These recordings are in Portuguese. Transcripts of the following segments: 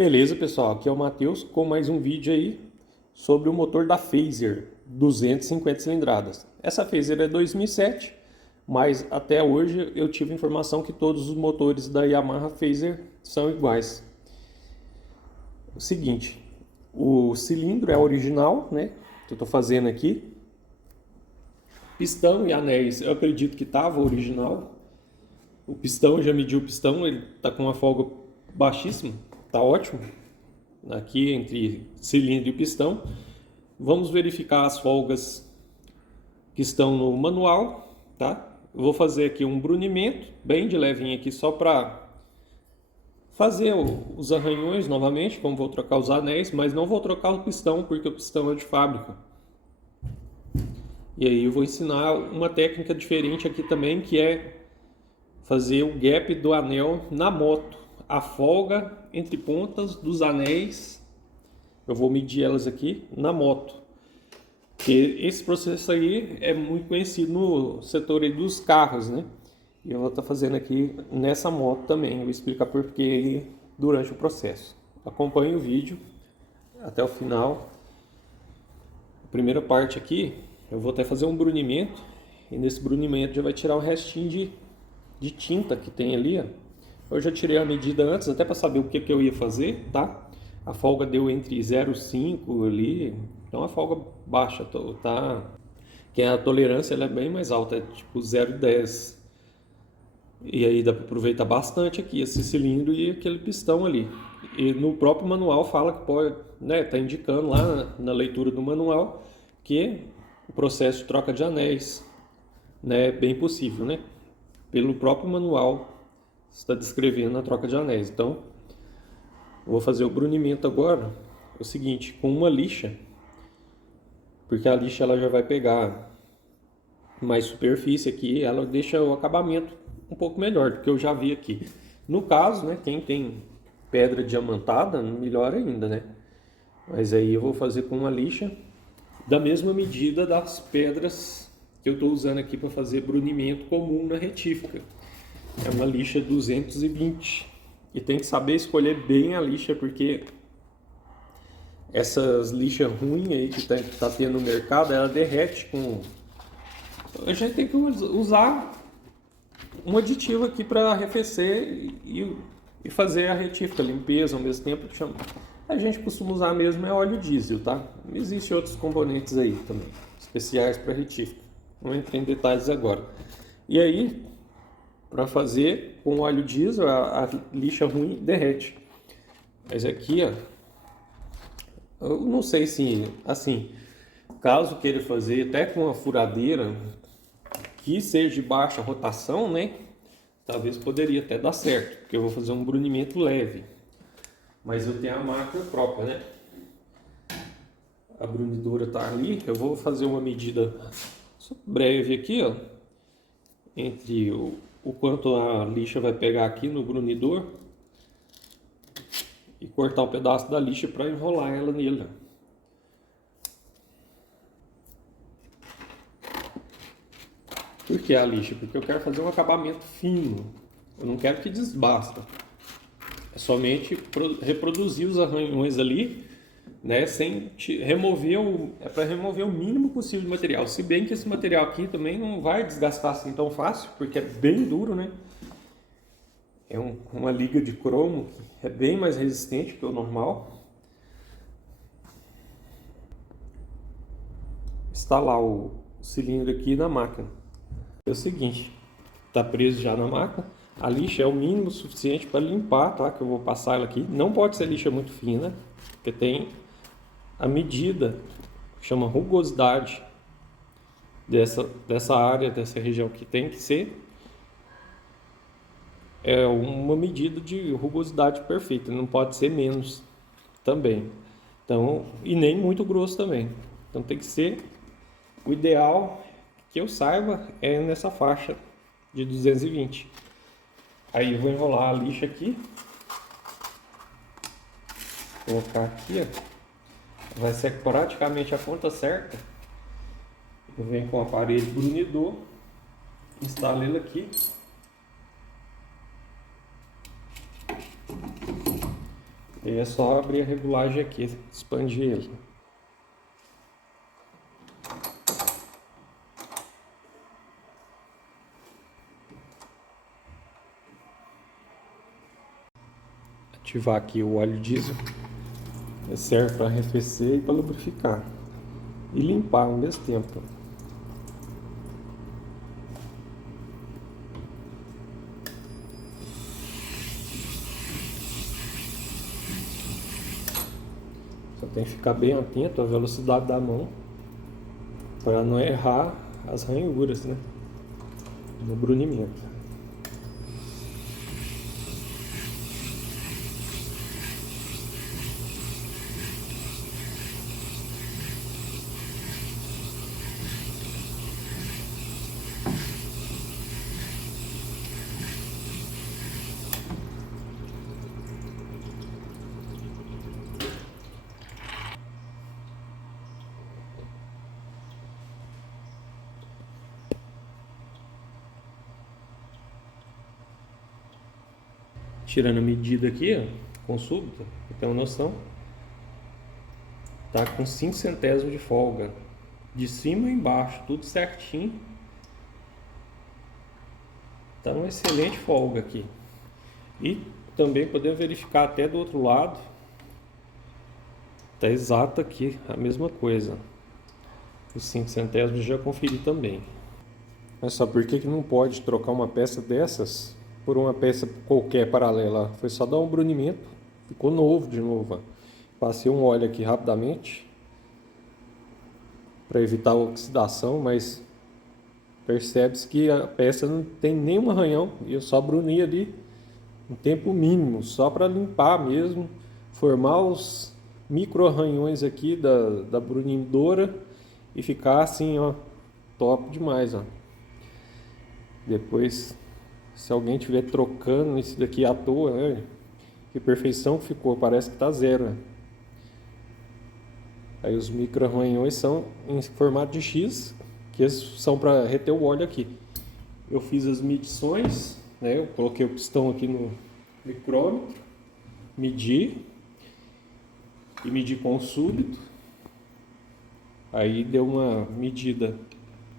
Beleza, pessoal, aqui é o Matheus com mais um vídeo aí sobre o motor da Fazer 250 cilindradas. Essa Fazer é 2007, mas até hoje eu tive informação que todos os motores da Yamaha Fazer são iguais. O seguinte, o cilindro é original, né? Que eu estou fazendo aqui. Pistão e anéis, eu acredito que estava original. O pistão, eu já medi o pistão, ele está com uma folga baixíssima. Tá ótimo, aqui entre cilindro e pistão. Vamos verificar as folgas que estão no manual, tá? Eu vou fazer aqui um brunimento, bem de levinho aqui, só para fazer os arranhões novamente, como vou trocar os anéis, mas não vou trocar o pistão, porque o pistão é de fábrica. E aí eu vou ensinar uma técnica diferente aqui também, que é fazer o gap do anel na moto. A folga entre pontas dos anéis, eu vou medir elas aqui na moto. Porque esse processo aí é muito conhecido no setor aí dos carros, né? E eu vou estar fazendo aqui nessa moto também. Eu vou explicar por que durante o processo. Acompanhe o vídeo até o final. A primeira parte aqui, eu vou até fazer um brunimento. E nesse brunimento já vai tirar o restinho de tinta que tem ali, ó. Eu já tirei a medida antes, até para saber o que eu ia fazer, tá? A folga deu entre 0,5 ali, então a folga baixa, tá? Que a tolerância ela é bem mais alta, é tipo 0,10. E aí dá para aproveitar bastante aqui esse cilindro e aquele pistão ali. E no próprio manual fala que pode, né? Tá indicando lá na leitura do manual que o processo de troca de anéis, né, é bem possível, né? Pelo próprio manual está descrevendo a troca de anéis. Então, vou fazer o brunimento agora. É o seguinte, com uma lixa, porque a lixa ela já vai pegar mais superfície aqui, ela deixa o acabamento um pouco melhor do que eu já vi aqui. No caso, né, quem tem pedra diamantada, melhor ainda, né? Mas aí eu vou fazer com uma lixa da mesma medida das pedras que eu estou usando aqui para fazer brunimento comum na retífica. É uma lixa 220 e tem que saber escolher bem a lixa, porque essas lixas ruins aí que tá tendo no mercado, ela derrete com... A gente tem que usar um aditivo aqui para arrefecer e fazer a retífica, limpeza ao mesmo tempo. A gente costuma usar mesmo é óleo diesel, tá? Existem outros componentes aí também, especiais para retífica. Não entrei em detalhes agora. E aí, para fazer com óleo diesel, a lixa ruim derrete. Mas aqui, ó, eu não sei se, assim, caso queira fazer até com uma furadeira que seja de baixa rotação, né? Talvez poderia até dar certo, porque eu vou fazer um brunimento leve. Mas eu tenho a máquina própria, né? A brunidora tá ali. Eu vou fazer uma medida breve aqui, ó, entre o quanto a lixa vai pegar aqui no brunidor e cortar um pedaço da lixa para enrolar ela nele. Por que a lixa? Porque eu quero fazer um acabamento fino, eu não quero que desbasta, é somente reproduzir os arranhões ali, né, sem remover é para remover o mínimo possível de material. Se bem que esse material aqui também não vai desgastar assim tão fácil, porque é bem duro, né? É uma liga de cromo que é bem mais resistente que o normal. Instalar o cilindro aqui na máquina. É o seguinte, tá preso já na máquina. A lixa é o mínimo suficiente para limpar, tá? Que eu vou passar ela aqui. Não pode ser lixa muito fina, porque tem a medida, chama rugosidade dessa área, dessa região, que tem que ser uma medida de rugosidade perfeita, não pode ser menos também. Então, e nem muito grosso também. Então tem que ser, o ideal que eu saiba é nessa faixa de 220. Aí eu vou enrolar a lixa aqui, colocar aqui, ó. Vai ser praticamente a ponta certa. Eu venho com o aparelho brunidor, instalo ele aqui. E é só abrir a regulagem aqui, expandir ele. Ativar aqui o óleo diesel. Serve para arrefecer e para lubrificar. E limpar ao mesmo tempo. Só tem que ficar bem atento à velocidade da mão para não errar as ranhuras, né, no brunimento. Tirando a medida aqui, ó, com súbito, pra ter uma noção, tá com 5 centésimos de folga, de cima e embaixo, tudo certinho. Tá uma excelente folga aqui. E também podemos verificar até do outro lado, tá exato aqui a mesma coisa. Os 5 centésimos já conferi também. Mas só por que não pode trocar uma peça dessas por uma peça qualquer paralela? Foi só dar um brunimento, ficou novo de novo. Ó. Passei um óleo aqui rapidamente para evitar a oxidação, mas percebe-se que a peça não tem nenhum arranhão e eu só bruni ali um tempo mínimo, só para limpar mesmo, formar os micro arranhões aqui da brunidora e ficar assim, ó, top demais, ó. Depois, se alguém estiver trocando isso daqui à toa, né? Que perfeição ficou, parece que tá zero. Né? Aí os micro arranhões são em formato de X, que são para reter o óleo aqui. Eu fiz as medições, né? Eu coloquei o pistão aqui no micrômetro, medi e medi com o súbito. Aí deu uma medida,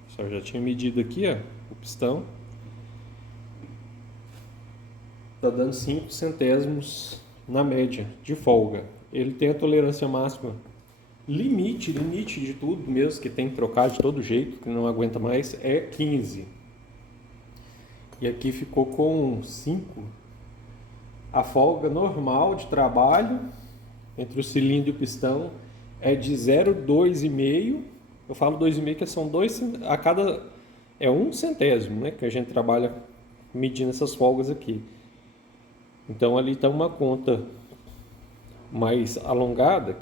só já tinha medido aqui, ó, o pistão. Tá dando 5 centésimos na média de folga. Ele tem a tolerância máxima, limite de tudo mesmo, que tem que trocar de todo jeito, que não aguenta mais, é 15. E aqui ficou com 5. A folga normal de trabalho entre o cilindro e o pistão é de 0,2,5. Eu falo 2,5 que são 2 a cada, é 1 centésimo, né, que a gente trabalha medindo essas folgas aqui. Então ali está uma conta mais alongada,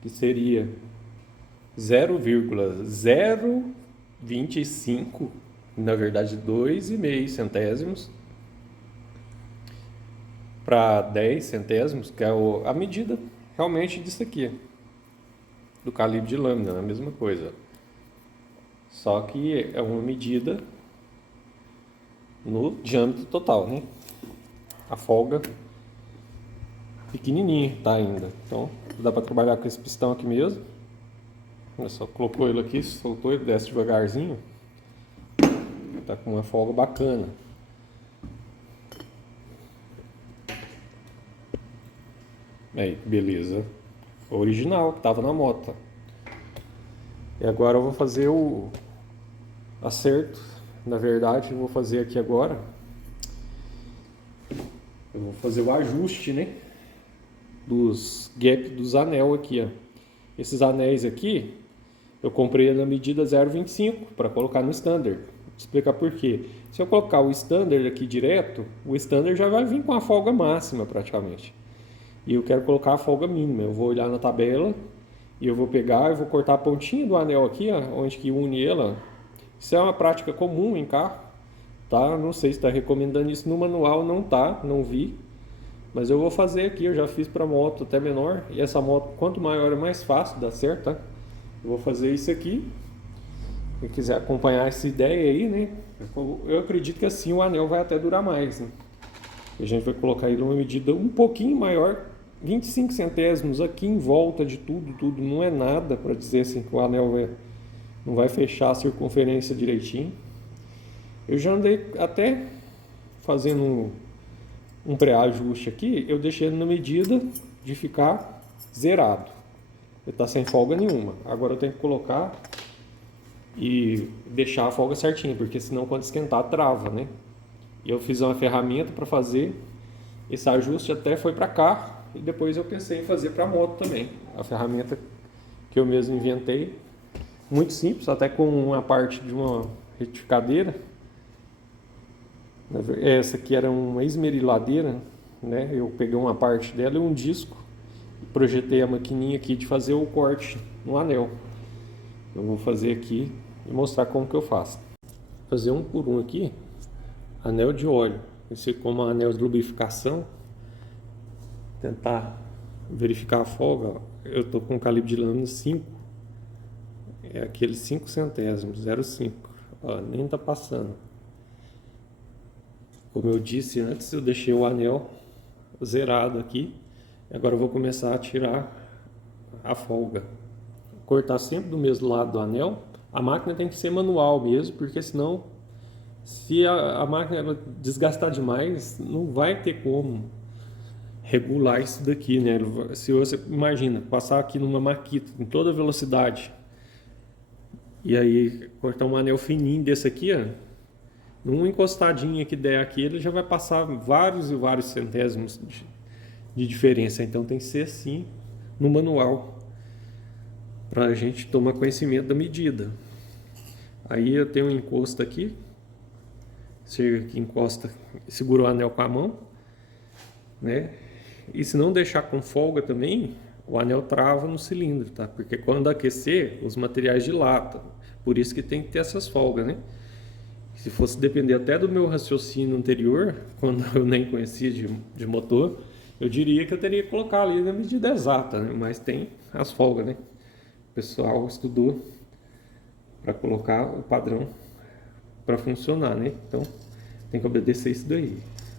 que seria 0,025, na verdade 2,5 centésimos para 10 centésimos, que é a medida realmente disso aqui, do calibre de lâmina, é a mesma coisa. Só que é uma medida no diâmetro total, né? A folga pequenininho tá ainda, então dá para trabalhar com esse pistão aqui mesmo. Olha só, colocou ele aqui, soltou ele, desce devagarzinho, tá com uma folga bacana. Aí, beleza, o original que tava na moto. E agora eu vou fazer o acerto. Na verdade, eu vou fazer aqui agora. Eu vou fazer o ajuste, né, dos gap dos anel aqui, ó. Esses anéis aqui eu comprei na medida 0,25 para colocar no standard. Vou explicar por quê. Se eu colocar o standard aqui direto, o standard já vai vir com a folga máxima praticamente. E eu quero colocar a folga mínima. Eu vou olhar na tabela e eu vou pegar, eu vou cortar a pontinha do anel aqui, ó, onde que une ela. Isso é uma prática comum em carro. Tá? Não sei se está recomendando isso no manual, não tá, não vi. Mas eu vou fazer aqui, eu já fiz para moto até menor. E essa moto, quanto maior é mais fácil, dá certo, tá? Eu vou fazer isso aqui. Quem quiser acompanhar essa ideia aí, né? Eu acredito que assim o anel vai até durar mais, né? A gente vai colocar ele numa medida um pouquinho maior 25 centésimos aqui em volta de tudo não é nada para dizer assim que o anel não vai fechar a circunferência direitinho. Eu já andei até fazendo um pré-ajuste aqui, eu deixei ele na medida de ficar zerado. Ele está sem folga nenhuma. Agora eu tenho que colocar e deixar a folga certinha, porque senão quando esquentar trava, né? E eu fiz uma ferramenta para fazer esse ajuste, até foi para cá, e depois eu pensei em fazer para moto também. A ferramenta que eu mesmo inventei, muito simples, até com uma parte de uma retificadeira. Essa aqui era uma esmeriladeira, né? Eu peguei uma parte dela e um disco e projetei a maquininha aqui de fazer o corte no anel. Eu vou fazer aqui e mostrar como que eu faço. Fazer um por um aqui, anel de óleo. Esse como anel de lubrificação. Tentar verificar a folga. Eu tô com um calibre de lâmina 5. É aquele 5 centésimos, 0,5. Ó, nem tá passando. Como eu disse antes, eu deixei o anel zerado aqui. Agora eu vou começar a tirar a folga. Cortar sempre do mesmo lado do anel. A máquina tem que ser manual mesmo, porque senão, se a máquina desgastar demais, não vai ter como regular isso daqui, né? Se você imagina passar aqui numa Makita em toda velocidade e aí cortar um anel fininho desse aqui, ó, numa encostadinha que der aqui, ele já vai passar vários e vários centésimos de diferença. Então tem que ser assim no manual para a gente tomar conhecimento da medida. Aí eu tenho um encosto aqui, chega aqui, encosta, segura o anel com a mão, né? E se não deixar com folga também, o anel trava no cilindro, tá? Porque quando aquecer, os materiais dilatam. Por isso que tem que ter essas folgas, né? Se fosse depender até do meu raciocínio anterior, quando eu nem conhecia de motor, eu diria que eu teria que colocar ali na medida exata, né? Mas tem as folgas, né? O pessoal estudou para colocar o padrão para funcionar, né? Então tem que obedecer isso daí.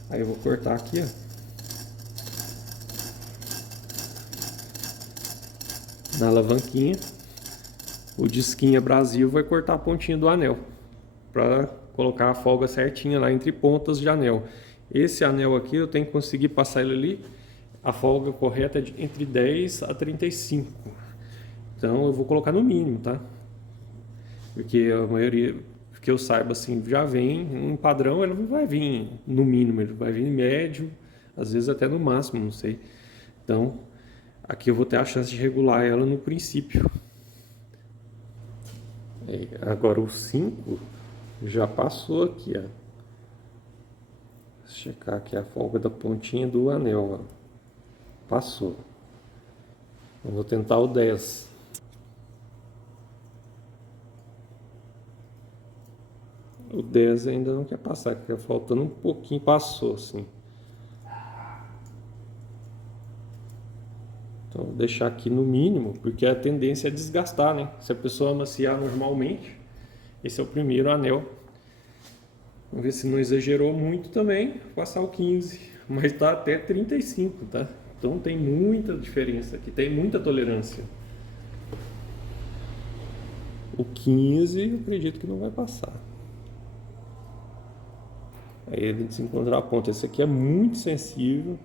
Aí eu vou cortar aqui, ó. Na alavanquinha, o disquinho Brasil vai cortar a pontinha do anel para colocar a folga certinha lá entre pontas de anel. Esse anel aqui eu tenho que conseguir passar ele ali, a folga correta é entre 10 a 35. Então eu vou colocar no mínimo, tá? Porque a maioria que eu saiba assim já vem um padrão, ele não vai vir no mínimo, ele vai vir médio, às vezes até no máximo, não sei. Então aqui eu vou ter a chance de regular ela no princípio. Agora o 5 já passou aqui, ó. Vou checar aqui a folga da pontinha do anel, ó. Passou. Eu vou tentar o 10. O 10 ainda não quer passar, porque faltando um pouquinho, passou assim. Então vou deixar aqui no mínimo, porque a tendência é desgastar, né? Se a pessoa amaciar normalmente, esse é o primeiro anel. Vamos ver se não exagerou muito também, passar o 15, mas tá até 35, tá? Então tem muita diferença aqui, tem muita tolerância. O 15 eu acredito que não vai passar. Aí a gente se encontrar a ponta. Esse aqui é muito sensível.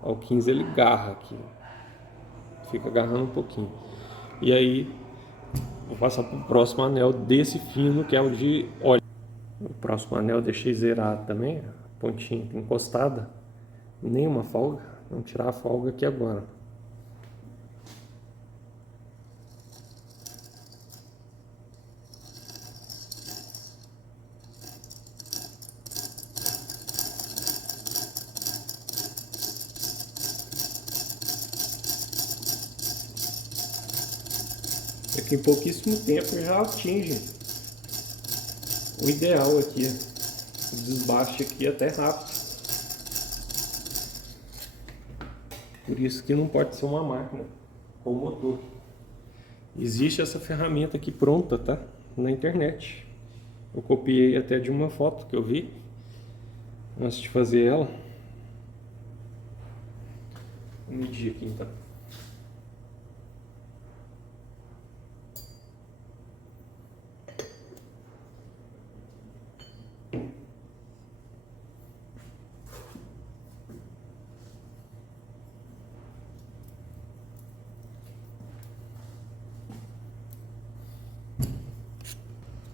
Ao 15 ele garra aqui, fica agarrando um pouquinho. E aí vou passar para o próximo anel desse fino, que é o de óleo. O próximo anel eu deixei zerado também, a pontinha encostada, nenhuma folga. Vamos tirar a folga aqui agora. Aqui em pouquíssimo tempo já atinge o ideal aqui. O desbaste aqui é até rápido. Por isso que não pode ser uma máquina com motor. Existe essa ferramenta aqui pronta, tá? Na internet. Eu copiei até de uma foto que eu vi antes de fazer ela. Vou medir aqui então.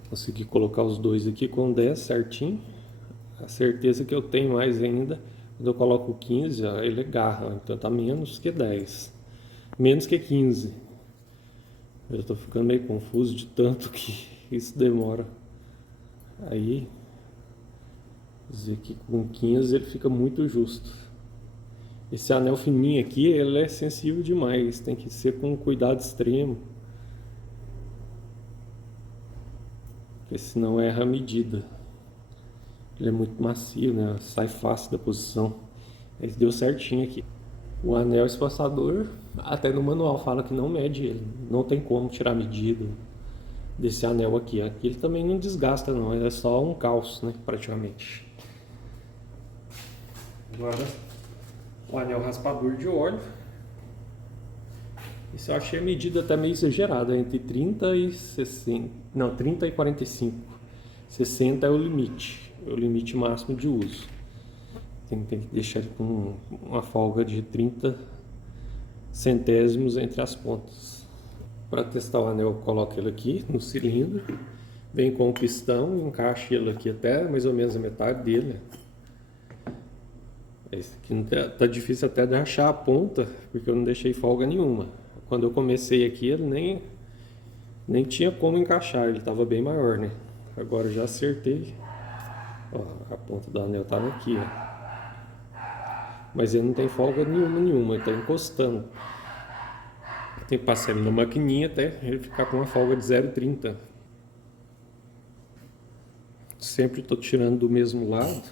Consegui colocar os dois aqui com 10 certinho. A certeza que eu tenho mais ainda, quando eu coloco 15, ó, ele agarra, então tá menos que 10. Menos que 15. Eu tô ficando meio confuso de tanto que isso demora. Aí, dizer que com 15 ele fica muito justo. Esse anel fininho aqui, ele é sensível demais, tem que ser com cuidado extremo. Porque senão erra a medida. Ele é muito macio, né? Sai fácil da posição. Ele deu certinho aqui. O anel espaçador, até no manual fala que não mede ele. Não tem como tirar medida desse anel aqui. Aqui ele também não desgasta não, ele é só um calço, né? Praticamente. Agora, o anel raspador de óleo. Isso eu achei a medida até meio exagerada, entre 30 e 60. Não, 30 e 45. 60 é o limite máximo de uso. Tem que deixar ele com uma folga de 30 centésimos entre as pontas. Para testar o anel, eu coloco ele aqui no cilindro, vem com o pistão, encaixa ele aqui até mais ou menos a metade dele. Esse aqui não tá difícil até de achar a ponta, porque eu não deixei folga nenhuma. Quando eu comecei aqui, ele nem tinha como encaixar, ele estava bem maior, né? Agora eu já acertei. Ó, a ponta do anel estava aqui, ó. Mas ele não tem folga nenhuma, ele está encostando. Tem que passar ele na maquininha até ele ficar com uma folga de 0,30. Sempre estou tirando do mesmo lado,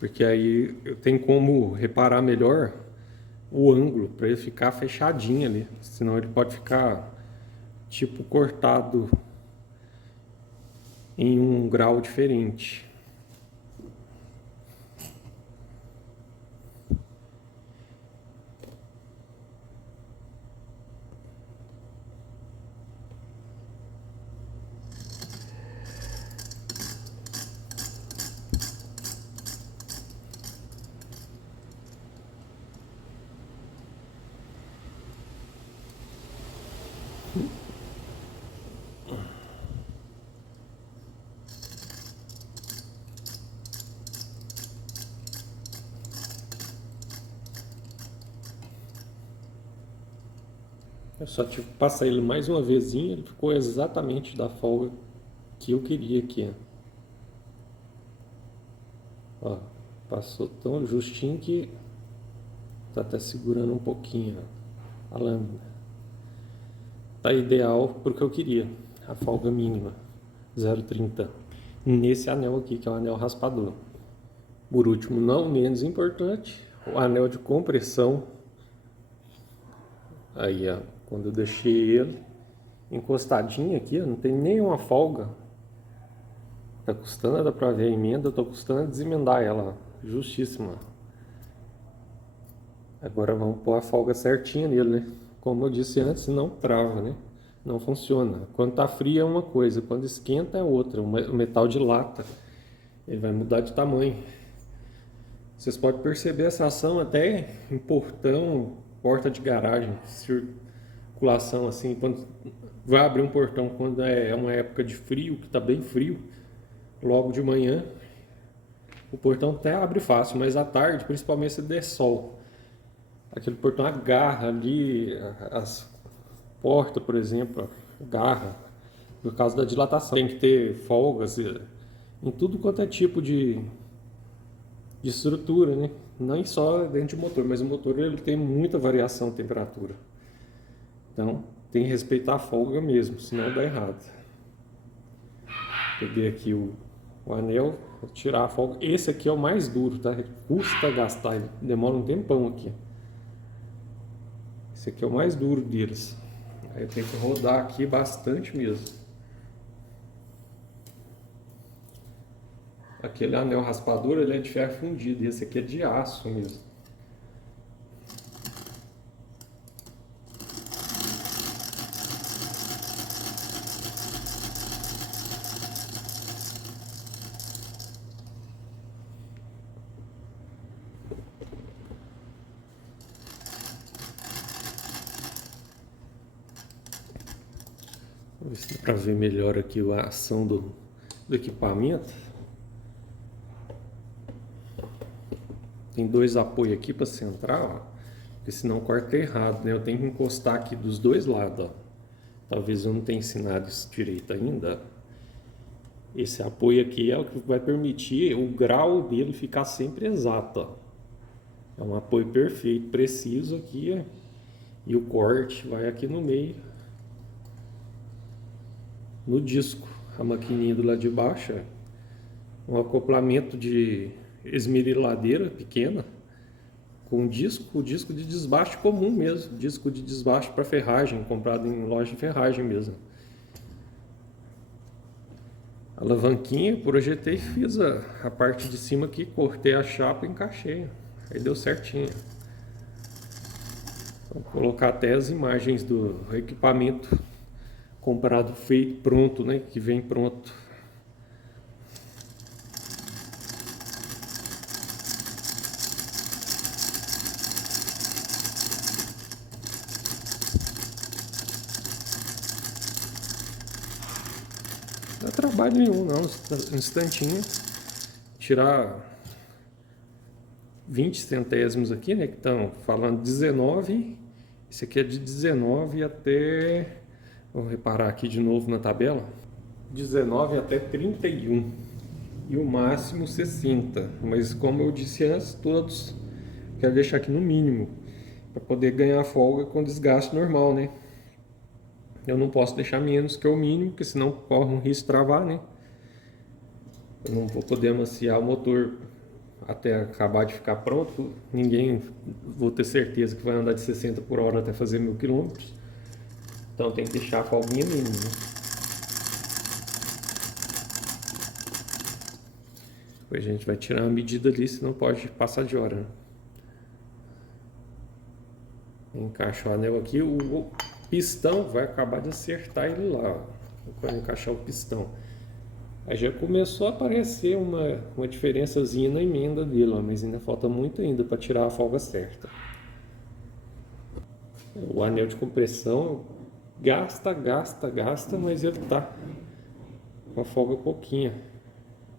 porque aí eu tenho como reparar melhor o ângulo para ele ficar fechadinho ali, senão ele pode ficar tipo cortado em um grau diferente. Eu só tive que passar ele mais uma vezinha, ele ficou exatamente da folga que eu queria aqui. Ó, passou tão justinho que tá até segurando um pouquinho a lâmina. Tá ideal pro que eu queria, a folga mínima, 0,30. Nesse anel aqui, que é o anel raspador. Por último, não menos importante, o anel de compressão. Aí, ó, quando eu deixei ele encostadinho aqui, ó, não tem nenhuma folga. Tá custando, dá pra ver a emenda, eu tô custando desemendar ela, ó, justíssima. Agora vamos pôr a folga certinha nele, né? Como eu disse antes, não trava, né? Não funciona. Quando tá frio é uma coisa, quando esquenta é outra. O metal de lata, ele vai mudar de tamanho. Vocês podem perceber essa ação até em portão, porta de garagem, circulação assim, quando vai abrir um portão quando é uma época de frio, que está bem frio, logo de manhã, o portão até abre fácil, mas à tarde, principalmente se der sol, aquele portão agarra ali, as portas, por exemplo, agarra, por causa da dilatação. Tem que ter folgas em tudo quanto é tipo de estrutura, né? Não só dentro de motor, mas o motor ele tem muita variação de temperatura. Então, tem que respeitar a folga mesmo, senão dá errado. Peguei aqui o anel, vou tirar a folga. Esse aqui é o mais duro, tá? Custa gastar, ele demora um tempão aqui. Esse aqui é o mais duro deles. Aí eu tenho que rodar aqui bastante mesmo. Aquele anel raspador, ele é de ferro fundido, e esse aqui é de aço mesmo. Vou ver se dá para ver melhor aqui a ação do equipamento. Tem dois apoios aqui para centrar, ó, porque senão corta errado, né? Eu tenho que encostar aqui dos dois lados, ó. Talvez eu não tenha ensinado isso direito ainda. Esse apoio aqui é o que vai permitir o grau dele ficar sempre exato, ó. É um apoio perfeito, preciso aqui, ó. E o corte vai aqui no meio, no disco. A maquininha do lado de baixo é um acoplamento de esmeriladeira pequena com o disco de desbaste comum mesmo, disco de desbaste para ferragem, comprado em loja de ferragem mesmo. Alavanquinha, projetei e fiz a parte de cima aqui, cortei a chapa e encaixei. Aí deu certinho. Vou colocar até as imagens do equipamento comprado, feito, pronto, né? Que vem pronto. Não dá trabalho nenhum, não. Um instantinho. Tirar 20 centésimos aqui, né? Que estão falando 19. Esse aqui é de 19 até... Vamos reparar aqui de novo na tabela. 19 até 31. E o máximo 60. Mas como eu disse antes, todos quero deixar aqui no mínimo. Para poder ganhar folga com desgaste normal, né? Eu não posso deixar menos que o mínimo, porque senão corre um risco de travar, né? Eu não vou poder amaciar o motor até acabar de ficar pronto. Ninguém, vou ter certeza que vai andar de 60 por hora até fazer 1000 km. Então tem que deixar a folguinha mínima, né? Depois a gente vai tirar a medida ali, senão pode passar de hora, né? Encaixa o anel aqui, o pistão vai acabar de acertar ele lá, quando encaixar o pistão. Aí já começou a aparecer uma diferençazinha na emenda dele, ó, mas ainda falta muito ainda para tirar a folga certa. O anel de compressão gasta, mas ele tá com a folga pouquinha.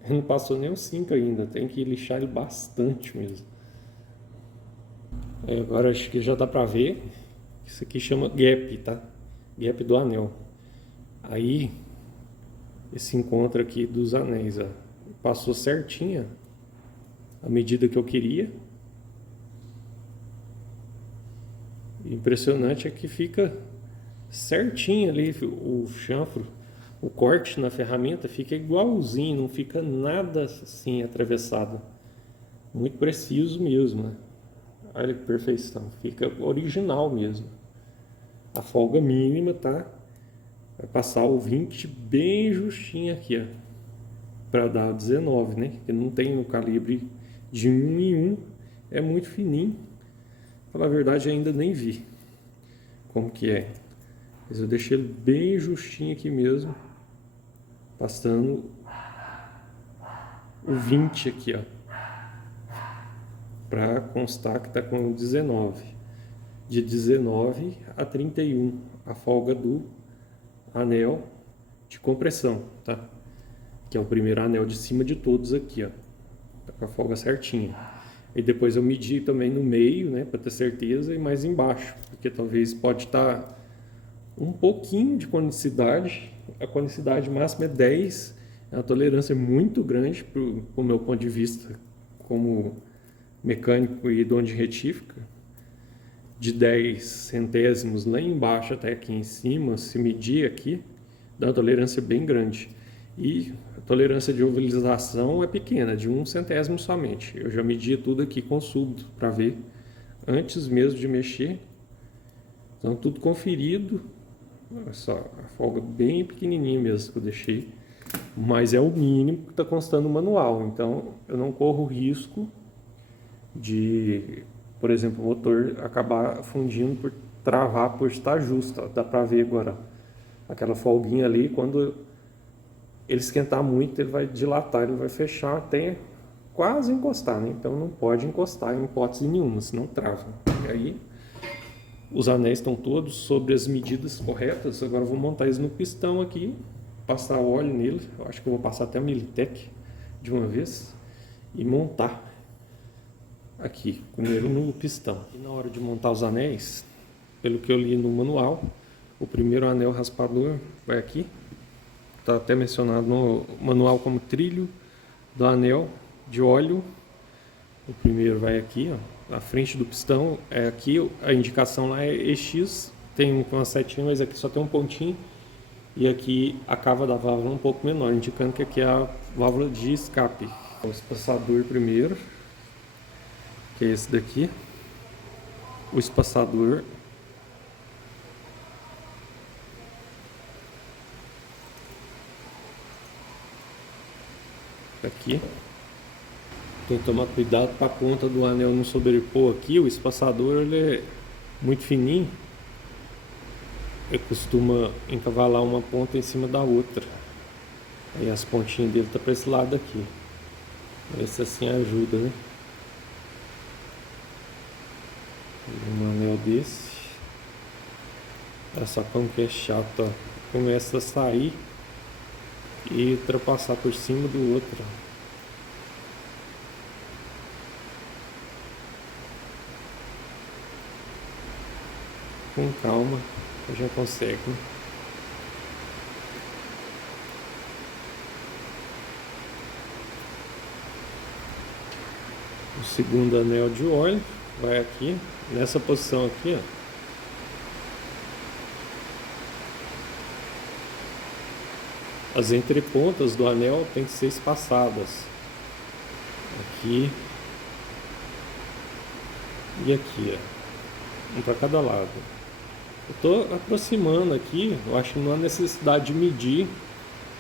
Ele não passou nem os 5 ainda, tem que lixar ele bastante mesmo. Agora acho que já dá pra ver. Isso aqui chama gap, tá? Gap do anel. Aí, esse encontro aqui dos anéis, ó, passou certinha a medida que eu queria. Impressionante é que fica certinho ali o chanfro, o corte na ferramenta fica igualzinho, não fica nada assim atravessado. Muito preciso mesmo, né? Olha que perfeição, fica original mesmo. A folga mínima, tá? Vai passar o 20 bem justinho aqui, ó, para dar o 19, né? Que não tem o calibre de 1 em 1, é muito fininho. Pra falar a verdade, ainda nem vi como que é. Mas eu deixei ele bem justinho aqui mesmo, passando o 20 aqui, ó, para constar que tá com 19. De 19 a 31, a folga do anel de compressão, tá? Que é o primeiro anel de cima de todos aqui, ó. Tá com a folga certinha. E depois eu medi também no meio, né, para ter certeza, e mais embaixo, porque talvez pode estar um pouquinho de conicidade. A conicidade máxima é 10, é uma tolerância muito grande pro meu ponto de vista como mecânico e dono de retífica. De 10 centésimos lá embaixo até aqui em cima, se medir aqui, dá uma tolerância bem grande. E a tolerância de ovalização é pequena, de 1 centésimo somente. Eu já medi tudo aqui com súbito para ver, antes mesmo de mexer. Então tudo conferido. Olha só, a folga bem pequenininha mesmo que eu deixei. Mas é o mínimo que está constando no manual. Então eu não corro risco de, por exemplo, o motor acabar fundindo por travar por estar justo. Ó. Dá para ver agora aquela folguinha ali, quando ele esquentar muito, ele vai dilatar, ele vai fechar até quase encostar, né? Então não pode encostar em hipótese nenhuma, senão trava. E aí Os anéis estão todos sobre as medidas corretas. Agora eu vou montar eles no pistão aqui, passar óleo nele. Eu acho que eu vou passar até o Militec de uma vez e montar aqui, primeiro no pistão. E na hora de montar os anéis, pelo que eu li no manual, o primeiro anel raspador vai aqui. Está até mencionado no manual como trilho do anel de óleo. O primeiro vai aqui, ó. Na frente do pistão, é aqui a indicação lá é EX, tem uma setinha, mas aqui só tem um pontinho, e aqui a cava da válvula é um pouco menor, indicando que aqui é a válvula de escape. O espaçador primeiro, que é esse daqui, o espaçador, aqui. Tem que tomar cuidado para a ponta do anel não sobrepor aqui. O espaçador ele é muito fininho, ele costuma encavalar uma ponta em cima da outra. Aí as pontinhas dele tá para esse lado aqui. Esse assim ajuda, né? Um anel desse. Olha só como que é chato, ó. Começa a sair e ultrapassar por cima do outro. Com calma, a gente consegue. O segundo anel de óleo vai aqui, nessa posição aqui, ó. As entrepontas do anel tem que ser espaçadas. Aqui e aqui, ó. Um para cada lado. Eu estou aproximando aqui, eu acho que não há necessidade de medir,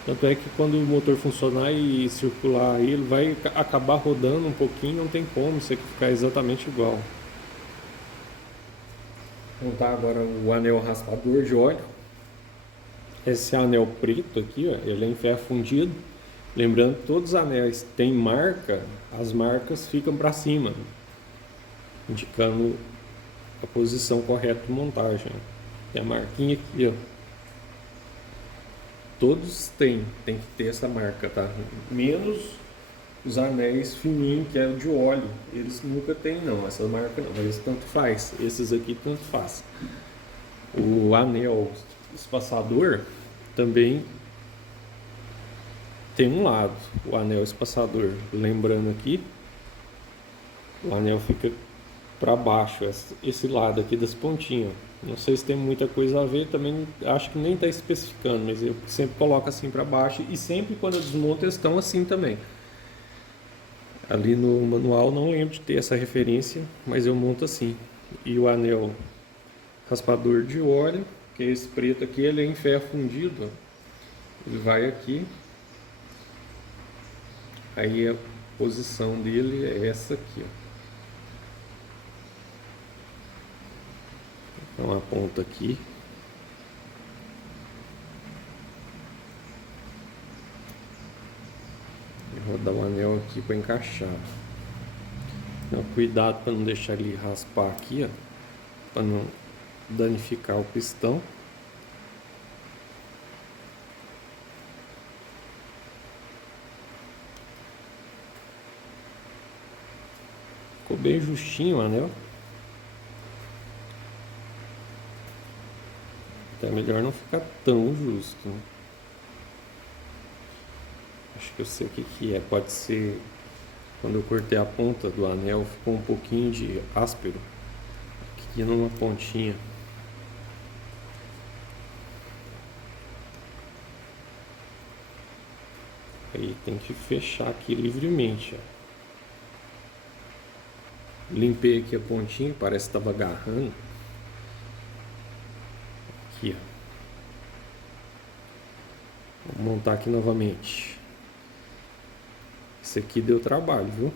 tanto é que quando o motor funcionar e circular aí, ele vai acabar rodando um pouquinho, não tem como isso aqui ficar exatamente igual. Vou montar agora o anel raspador de óleo. Esse anel preto aqui, ó, ele é em ferro fundido. Lembrando que todos os anéis têm marca, as marcas ficam para cima, indicando a posição correta de montagem. Tem a marquinha aqui, ó. Todos têm que ter essa marca, tá? Menos os anéis fininhos, que é o de óleo. Eles nunca tem não, essa marca não, mas tanto faz. Esses aqui tanto faz. O anel espaçador também tem um lado, o anel espaçador. Lembrando aqui, o anel fica para baixo, esse lado aqui das pontinhas. Não sei se tem muita coisa a ver, também acho que nem está especificando, mas eu sempre coloco assim para baixo, e sempre quando eu desmonto eles estão assim também. Ali no manual não lembro de ter essa referência, mas eu monto assim. E o anel raspador de óleo, que é esse preto aqui, ele é em ferro fundido, ó. Ele vai aqui, aí a posição dele é essa aqui, ó. Então a ponta aqui, e rodar o anel aqui para encaixar. Então, cuidado para não deixar ele raspar aqui, ó, para não danificar o pistão. Ficou bem justinho o anel. É melhor não ficar tão justo, né? Acho que eu sei o que é. Pode ser quando eu cortei a ponta do anel, ficou um pouquinho de áspero aqui numa pontinha. Aí tem que fechar aqui livremente, ó. Limpei aqui a pontinha, parece que estava agarrando. Aqui, ó. Vou montar aqui novamente. Esse aqui deu trabalho, viu?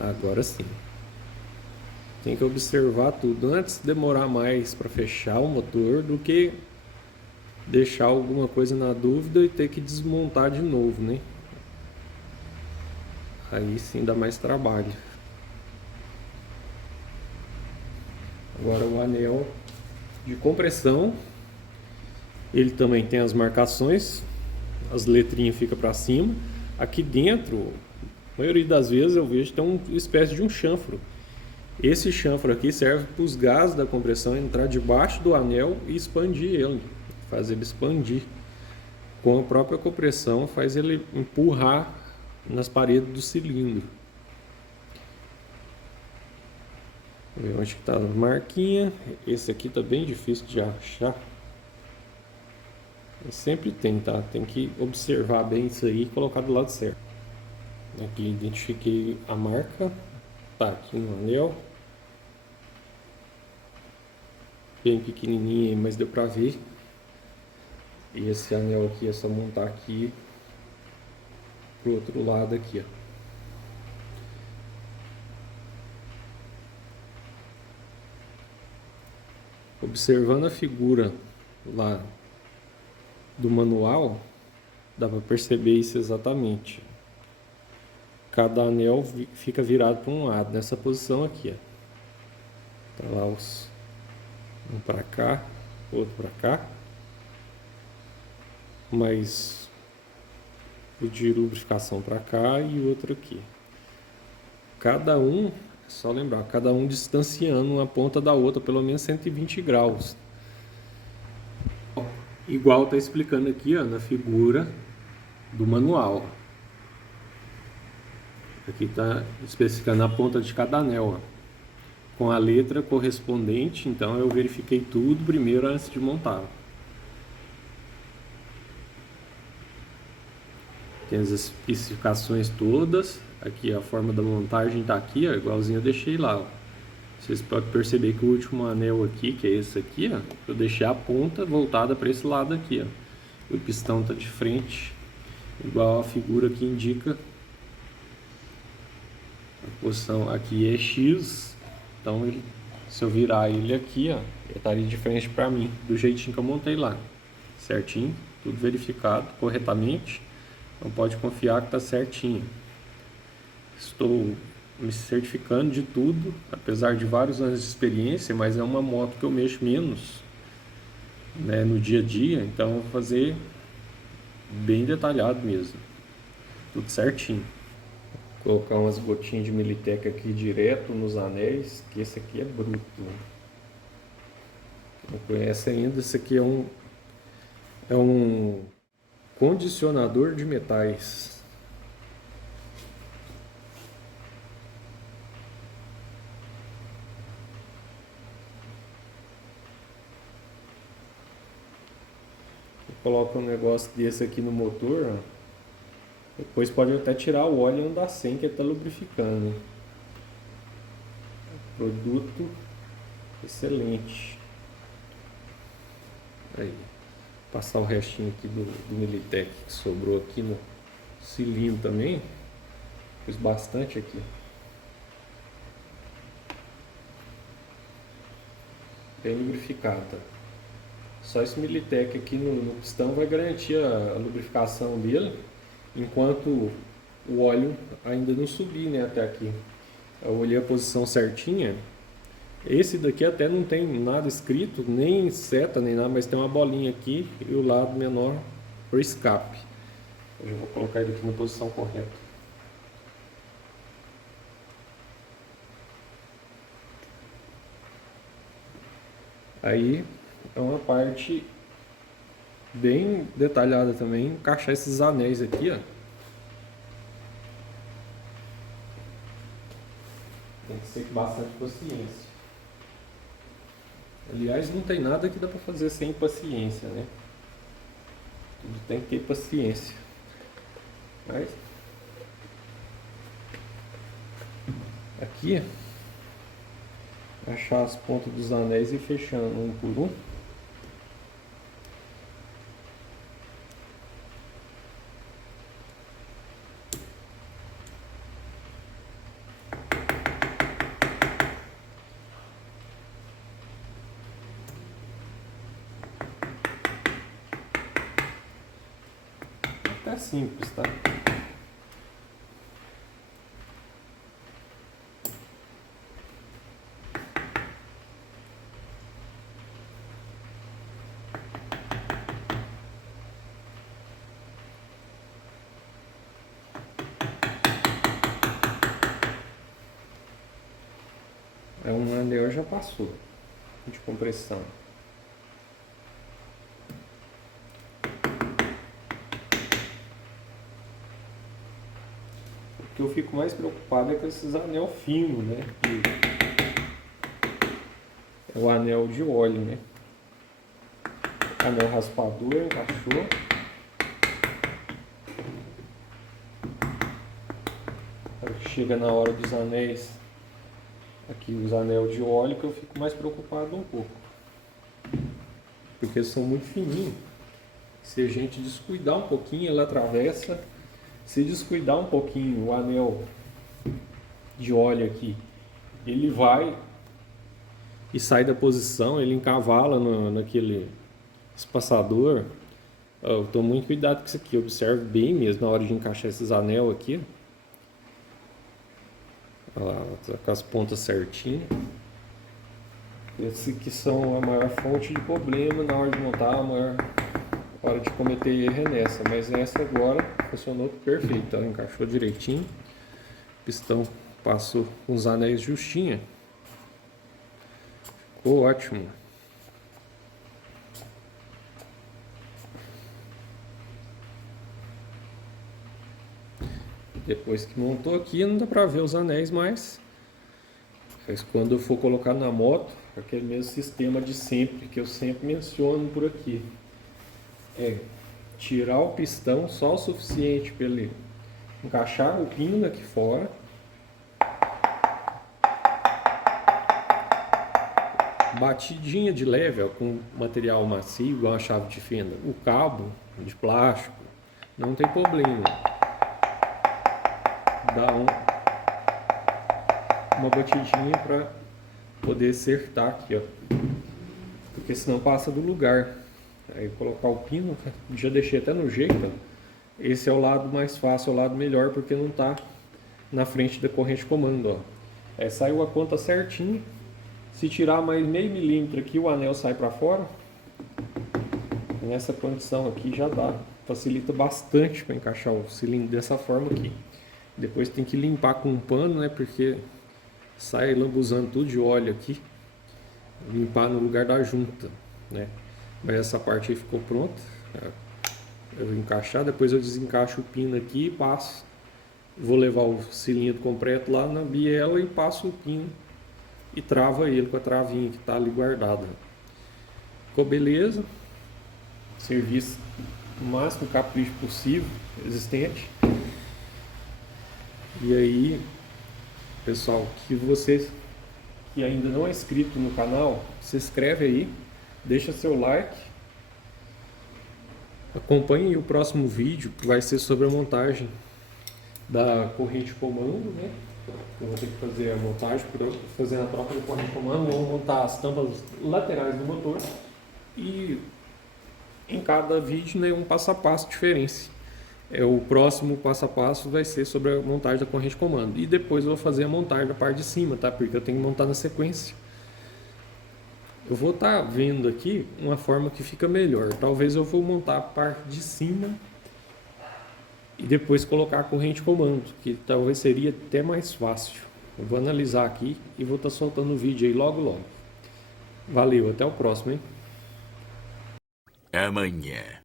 Agora sim. Tem que observar tudo antes de demorar mais para fechar o motor do que deixar alguma coisa na dúvida e ter que desmontar de novo, né? Aí sim dá mais trabalho. Agora o anel de compressão, ele também tem as marcações, as letrinhas ficam para cima. Aqui dentro, a maioria das vezes eu vejo que tem uma espécie de um chanfro. Esse chanfro aqui serve para os gases da compressão entrar debaixo do anel e expandir ele, fazer ele expandir. Com a própria compressão faz ele empurrar nas paredes do cilindro. Vou ver onde está a marquinha. Esse aqui tá bem difícil de achar. Sempre tem, tá? Tem que observar bem isso aí e colocar do lado certo. Aqui identifiquei a marca. Tá aqui no anel. Bem pequenininho, mas deu pra ver. E esse anel aqui é só montar aqui pro outro lado aqui, ó. Observando a figura lá do manual, dá para perceber isso exatamente. Cada anel fica virado para um lado, nessa posição aqui, ó. Tá lá um para cá, outro para cá. Mas o de lubrificação para cá e o outro aqui. Cada um, é só lembrar, cada um distanciando uma ponta da outra pelo menos 120 graus. Igual está explicando aqui, ó, na figura do manual. Aqui está especificando a ponta de cada anel, ó, com a letra correspondente. Então eu verifiquei tudo primeiro antes de montar. Tem as especificações todas. Aqui a forma da montagem está aqui, ó, igualzinho eu deixei lá, ó. Vocês podem perceber que o último anel aqui, que é esse aqui, ó, eu deixei a ponta voltada para esse lado aqui, ó. O pistão está de frente, igual a figura que indica. A posição aqui é X, então se eu virar ele aqui, ó, ele estaria de frente para mim, do jeitinho que eu montei lá, certinho, tudo verificado corretamente. Então pode confiar que está certinho. Estou me certificando de tudo, apesar de vários anos de experiência, mas é uma moto que eu mexo menos, né, no dia a dia, então eu vou fazer bem detalhado mesmo, tudo certinho. Vou colocar umas gotinhas de Militec aqui direto nos anéis, que esse aqui é bruto. Quem não conhece ainda, esse aqui é um condicionador de metais. Coloca um negócio desse aqui no motor, ó. Depois pode até tirar o óleo e não dá sem que ele está lubrificando. Produto excelente. Aí, passar o restinho aqui do Militec que sobrou aqui no cilindro também. Fiz bastante aqui. Bem lubrificado. Só esse Militec aqui no pistão vai garantir a lubrificação dele, enquanto o óleo ainda não subir, né, até aqui. Eu olhei a posição certinha. Esse daqui até não tem nada escrito, nem seta, nem nada, mas tem uma bolinha aqui e o lado menor para escape. Eu já vou colocar ele aqui na posição correta. Aí é uma parte bem detalhada também, encaixar esses anéis aqui, ó. Tem que ser com bastante paciência. Aliás, não tem nada que dá para fazer sem paciência, né? Tudo tem que ter paciência. Mas aqui, achar as pontas dos anéis e ir fechando um por um. É simples, tá? Um anel já passou de compressão. O que eu fico mais preocupado é com esses anel finos, né? É o anel de óleo, né? Anel raspador, encaixou. Chega na hora dos anéis, aqui os anel de óleo, que eu fico mais preocupado um pouco. Porque são muito fininhos. Se a gente descuidar um pouquinho, ela atravessa. Se descuidar um pouquinho o anel de óleo aqui, ele vai e sai da posição, ele encavala naquele espaçador. Eu tomo muito cuidado com isso aqui, observe bem mesmo na hora de encaixar esses anel aqui. Olha lá, tá com as pontas certinhas. Esses que são a maior fonte de problema na hora de montar, a maior hora de cometer erro é nessa, mas essa agora funcionou perfeito, ela encaixou direitinho, o pistão passou com os anéis justinha, ficou ótimo. Depois que montou aqui não dá pra ver os anéis mais, mas quando eu for colocar na moto, aquele mesmo sistema de sempre, que eu sempre menciono por aqui, é tirar o pistão só o suficiente para ele encaixar o pino aqui fora, batidinha de leve, ó, com material macio, igual a chave de fenda, o cabo de plástico, não tem problema, dá uma batidinha para poder acertar aqui, ó, porque senão passa do lugar. Aí colocar o pino, já deixei até no jeito, ó. Esse é o lado mais fácil, é o lado melhor, porque não está na frente da corrente de comando, ó. Aí saiu a ponta certinho. Se tirar mais meio milímetro aqui, o anel sai para fora. Nessa condição aqui já dá, facilita bastante para encaixar o cilindro dessa forma aqui. Depois tem que limpar com um pano, né, porque sai lambuzando tudo de óleo aqui. Limpar no lugar da junta, né. Mas essa parte aí ficou pronta. Eu vou encaixar, depois eu desencaixo o pino aqui e passo. Vou levar o cilindro completo lá na biela e passo o pino e trava ele com a travinha que está ali guardada. Ficou beleza. Serviço o máximo capricho possível, existente. E aí, pessoal, que você que ainda não é inscrito no canal, se inscreve aí, deixa seu like, acompanhe o próximo vídeo que vai ser sobre a montagem da corrente de comando, né? Eu vou ter que fazer a montagem, fazer a troca de corrente de comando, vou montar as tampas laterais do motor e em cada vídeo, né, um passo a passo diferente. O próximo passo a passo vai ser sobre a montagem da corrente de comando e depois eu vou fazer a montagem da parte de cima, tá? Porque eu tenho que montar na sequência. Eu vou estar vendo aqui uma forma que fica melhor. Talvez eu vou montar a parte de cima e depois colocar a corrente de comando, que talvez seria até mais fácil. Eu vou analisar aqui e vou estar soltando o vídeo aí logo logo. Valeu, até o próximo, hein? Amanhã.